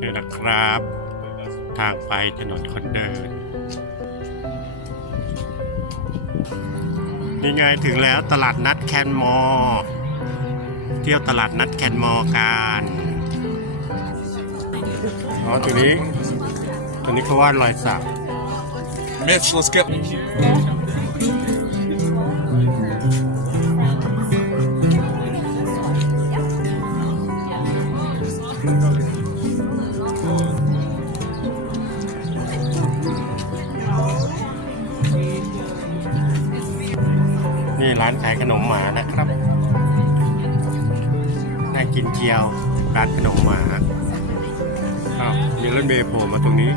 นี่นะครับ ทางไปถนนคนเดิน นี่ไงถึงแล้วตลาดนัดแคนมอร์เที่ยวตลาดนัดแคนมอร์กันอ๋อตัวนี้ตัวนี้เขาวาดรอยสัก Mitch, let's get. นี่ร้านขายขนมหมานะครับ น่ากินเจียว ร้านขนมหมาอ้าวมีรถเมล์โผล่มาตรงนี้